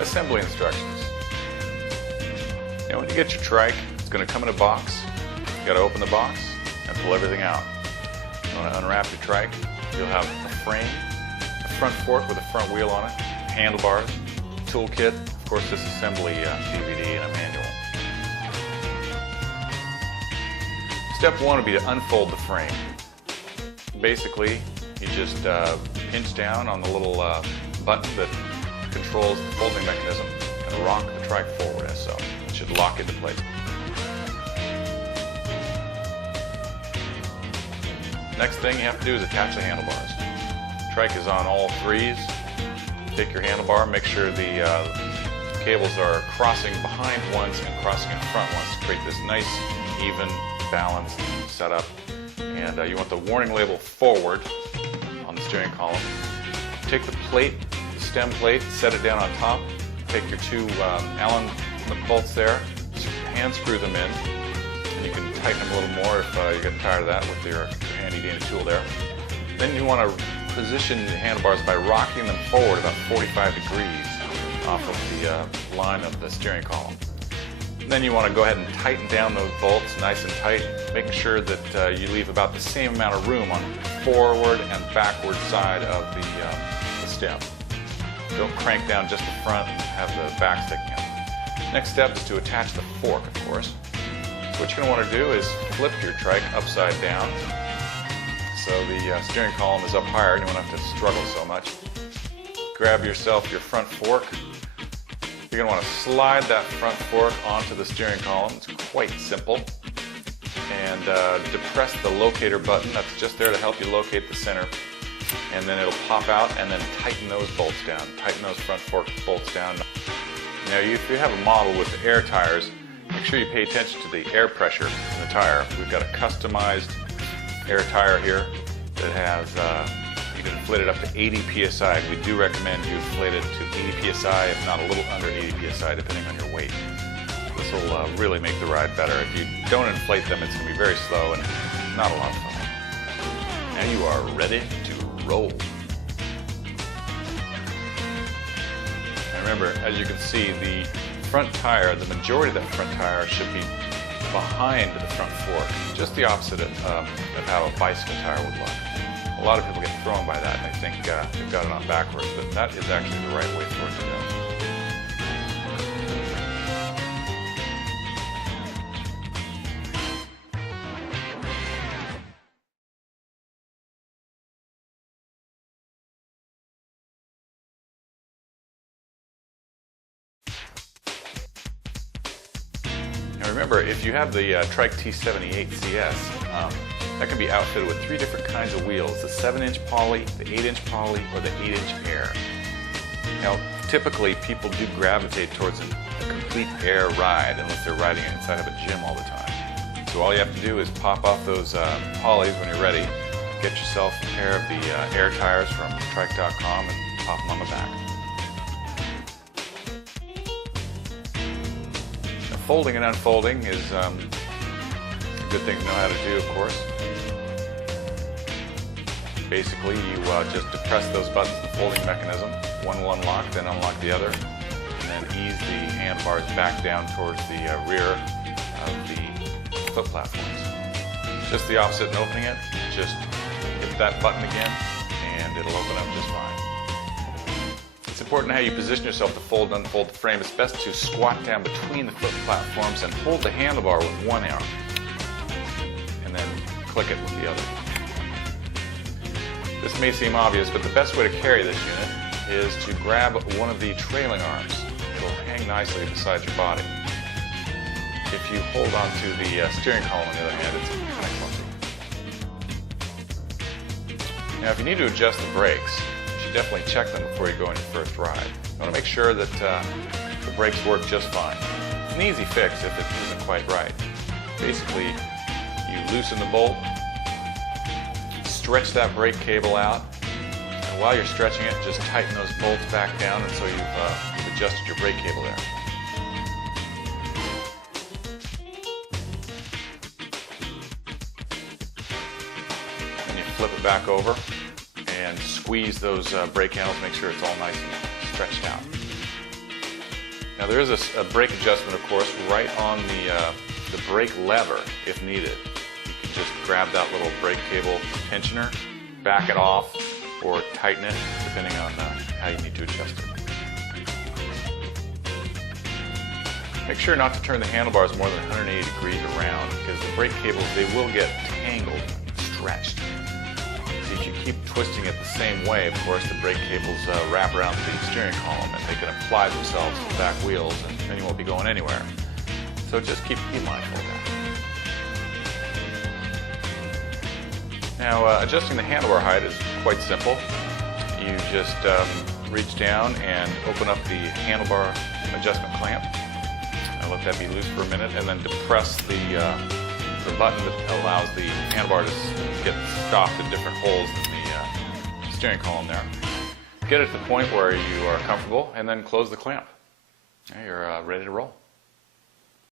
Assembly instructions. Now when you get your trike, it's going to come in a box. You got to open the box and pull everything out. You want to unwrap your trike. You'll have a frame, a front fork with a front wheel on it, handlebars, toolkit, of course this assembly DVD and a manual. Step one would be to unfold the frame. Basically, you just pinch down on the little button that controls the folding mechanism and rock the trike forward as so. It should lock into place. Next thing you have to do is attach the handlebars. Trike is on all threes. Take your handlebar, make sure the cables are crossing behind ones and crossing in front ones to create this nice, even, balanced setup. And you want the warning label forward on the steering column. Take the plate, the stem plate, set it down on top. Take your two Allen bolts there, hand screw them in, and you can tighten them a little more if you get tired of that with your handy dandy tool there. Then you want to position the handlebars by rocking them forward about 45 degrees off of the line of the steering column. Then you want to go ahead and tighten down those bolts nice and tight, making sure that you leave about the same amount of room on the forward and backward side of the stem. Don't crank down just the front and have the back sticking out. Next step is to attach the fork, of course. So what you're going to want to do is flip your trike upside down so the steering column is up higher and you won't have to struggle so much. Grab yourself your front fork. You're going to want to slide that front fork onto the steering column. It's quite simple. And depress the locator button. That's just there to help you locate the center. And then it'll pop out and then tighten those bolts down. Tighten those front fork bolts down. Now if you have a model with air tires, make sure you pay attention to the air pressure in the tire. We've got a customized air tire here that has, you can inflate it up to 80 psi. We do recommend you inflate it to 80 psi, if not a little under 80 psi, depending on your weight. This will really make the ride better. If you don't inflate them, it's going to be very slow and not a lot of fun. Now you are ready to roll. And remember, as you can see, the front tire, the majority of that front tire should be behind the front fork, just the opposite of how a bicycle tire would look. A lot of people get thrown by that and they think they've got it on backwards, but that is actually the right way for it to go. Now remember, if you have the Trikke T78 CS, that can be outfitted with 3 different kinds of wheels, the 7-inch poly, the 8-inch poly, or the 8-inch air. Now, typically people do gravitate towards a complete air ride unless they're riding it inside of a gym all the time. So all you have to do is pop off those polys when you're ready, get yourself a pair of the air tires from Trikke.com and pop them on the back. Now, folding and unfolding is a good thing to know how to do, of course. Basically, you just depress those buttons in the folding mechanism. One will unlock, then unlock the other, and then ease the handlebars back down towards the rear of the foot platforms. Just the opposite in opening it. Just hit that button again, and it'll open up just fine. It's important how you position yourself to fold and unfold the frame. It's best to squat down between the foot platforms and hold the handlebar with one arm, and then click it with the other. This may seem obvious, but the best way to carry this unit is to grab one of the trailing arms. It'll hang nicely beside your body. If you hold onto the steering column on the other hand, it's kind of clumsy. Now if you need to adjust the brakes, you should definitely check them before you go on your first ride. You want to make sure that the brakes work just fine. It's an easy fix if it isn't quite right. Basically, you loosen the bolt, stretch that brake cable out, and while you're stretching it, just tighten those bolts back down until you've adjusted your brake cable there. Then you flip it back over and squeeze those brake handles, make sure it's all nice and stretched out. Now there is a brake adjustment, of course, right on the brake lever if needed. You can just grab that little brake cable tensioner, back it off, or tighten it, depending on how you need to adjust it. Make sure not to turn the handlebars more than 180 degrees around, because the brake cables, they will get tangled, stretched. If you keep twisting it the same way, of course, the brake cables wrap around the steering column and they can apply themselves to the back wheels, and then you won't be going anywhere. So just keep mindful of that. Now, adjusting the handlebar height is quite simple. You just reach down and open up the handlebar adjustment clamp. And let that be loose for a minute, and then depress the button that allows the handlebar to get stopped in different holes in the steering column there. Get it to the point where you are comfortable, and then close the clamp. Now you're ready to roll.